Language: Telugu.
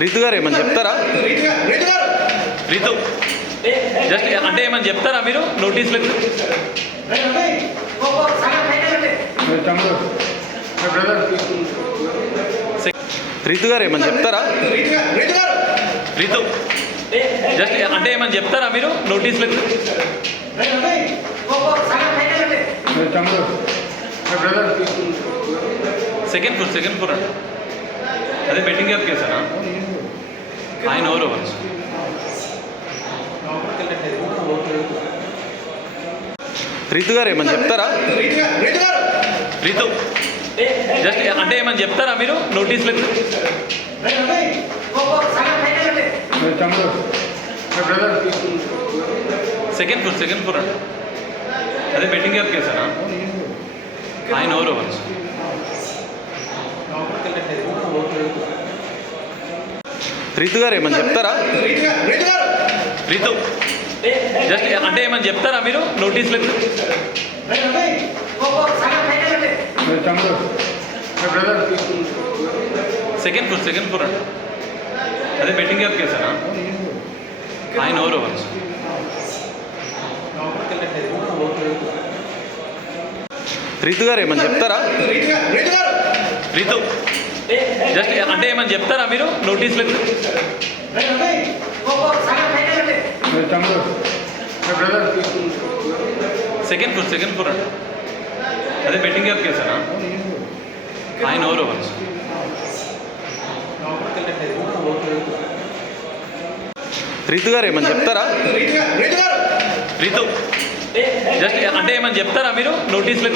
రీతు గారు ఏమని చెప్తారా? రీతు జస్ట్ అంటే ఏమని చెప్తారా మీరు నోటీసులు? రీతు గారు ఏమని చెప్తారా? రీతు జస్ట్ అంటే ఏమని చెప్తారా మీరు నోటీసులు? సెకండ్ ఫ్లోర్ అండి. అదే బెట్టింగ్ యాప్ కేసానా? ఆయన ఎవరు రీతు గారు ఏమని చెప్తారా? రీతు జస్ట్ అంటే ఏమని చెప్తారా మీరు నోటీసులు? సెకండ్ ఫ్లోర్ అండి. అదే బెట్టింగ్ యాప్ కేసానా? ఆయన ఎవరు రీతు గారు ఏమని చెప్తారా? రీతు జస్ట్ అంటే ఏమని చెప్తారా మీరు నోటీసులు? సెకండ్ ఫ్లోర్ అండి. అదే బెట్టింగ్ యాప్ కేసానా? ఆయన ఎవరు రీతు గారు ఏమని చెప్తారా? రీతు జస్ట్ అంటే ఏమని చెప్తారా మీరు నోటీసులు? సెకండ్ ఫ్లోర్ అండి. అదే బెట్టింగ్ యాప్ కేసానా? ఆయన ఎవరు రీతు గారు ఏమని చెప్తారా? రీతు జస్ట్ అంటే ఏమని చెప్తారా మీరు నోటీసులు?